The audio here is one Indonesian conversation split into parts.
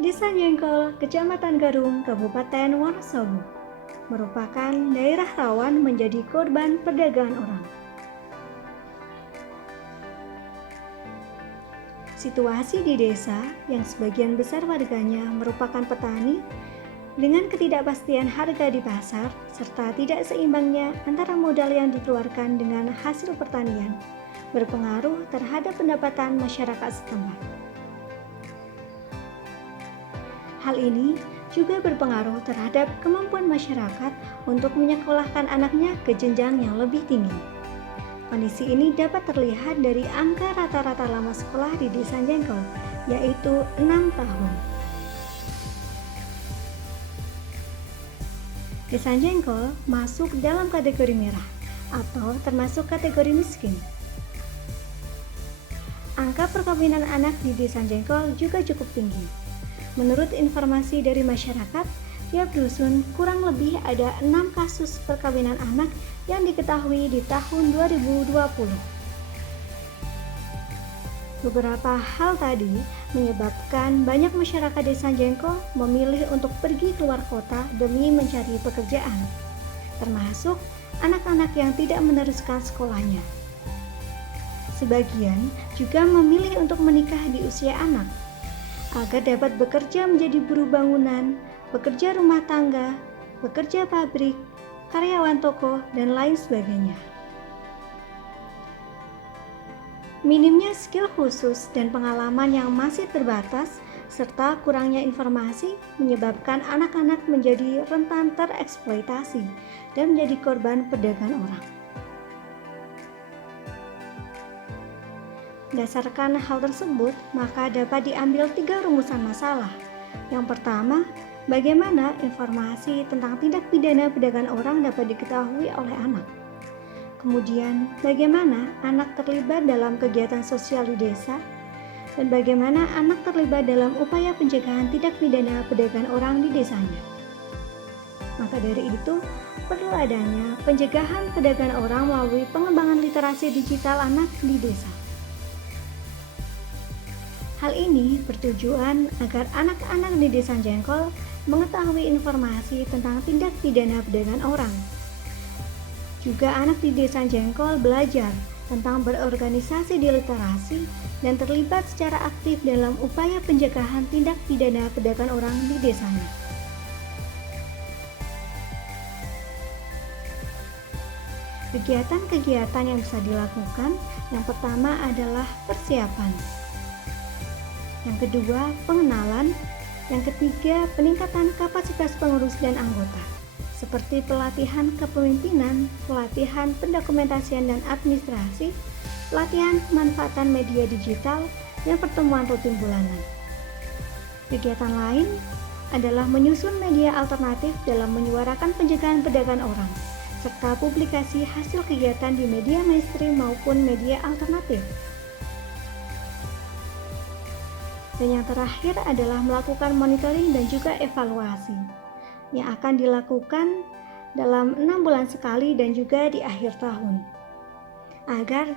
Desa Jengkol, Kecamatan Garung, Kabupaten Wonosobo, merupakan daerah rawan menjadi korban perdagangan orang. Situasi di desa yang sebagian besar warganya merupakan petani dengan ketidakpastian harga di pasar serta tidak seimbangnya antara modal yang dikeluarkan dengan hasil pertanian berpengaruh terhadap pendapatan masyarakat setempat. Hal ini juga berpengaruh terhadap kemampuan masyarakat untuk menyekolahkan anaknya ke jenjang yang lebih tinggi. Kondisi ini dapat terlihat dari angka rata-rata lama sekolah di Desa Jengkol, yaitu 6 tahun. Desa Jengkol masuk dalam kategori merah atau termasuk kategori miskin. Angka perkawinan anak di Desa Jengkol juga cukup tinggi. Menurut informasi dari masyarakat, tiap dusun kurang lebih ada 6 kasus perkawinan anak yang diketahui di tahun 2020. Beberapa hal tadi menyebabkan banyak masyarakat Desa Jengkol memilih untuk pergi keluar kota demi mencari pekerjaan, termasuk anak-anak yang tidak meneruskan sekolahnya. Sebagian juga memilih untuk menikah di usia anak, agar dapat bekerja menjadi buruh bangunan, bekerja rumah tangga, bekerja pabrik, karyawan toko, dan lain sebagainya. Minimnya skill khusus dan pengalaman yang masih terbatas, serta kurangnya informasi menyebabkan anak-anak menjadi rentan tereksploitasi dan menjadi korban perdagangan orang. Berdasarkan hal tersebut, maka dapat diambil 3 rumusan masalah. Yang pertama, bagaimana informasi tentang tindak pidana perdagangan orang dapat diketahui oleh anak. Kemudian, bagaimana anak terlibat dalam kegiatan sosial di desa, dan bagaimana anak terlibat dalam upaya pencegahan tindak pidana perdagangan orang di desanya. Maka dari itu, perlu adanya pencegahan perdagangan orang melalui pengembangan literasi digital anak di desa. Hal ini bertujuan agar anak-anak di Desa Jengkol mengetahui informasi tentang tindak pidana perdagangan orang. Juga anak di Desa Jengkol belajar tentang berorganisasi di literasi dan terlibat secara aktif dalam upaya pencegahan tindak pidana perdagangan orang di desanya. Kegiatan-kegiatan yang bisa dilakukan, yang pertama adalah persiapan. Yang kedua, pengenalan. Yang ketiga, peningkatan kapasitas pengurus dan anggota, seperti pelatihan kepemimpinan, pelatihan pendokumentasian dan administrasi, pelatihan pemanfaatan media digital, dan pertemuan rutin bulanan. Kegiatan lain adalah menyusun media alternatif dalam menyuarakan pencegahan perdagangan orang, serta publikasi hasil kegiatan di media mainstream maupun media alternatif. Dan yang terakhir adalah melakukan monitoring dan juga evaluasi yang akan dilakukan dalam 6 bulan sekali dan juga di akhir tahun, agar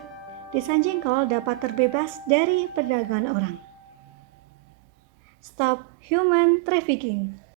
Desa Jengkol dapat terbebas dari perdagangan orang. Stop Human Trafficking.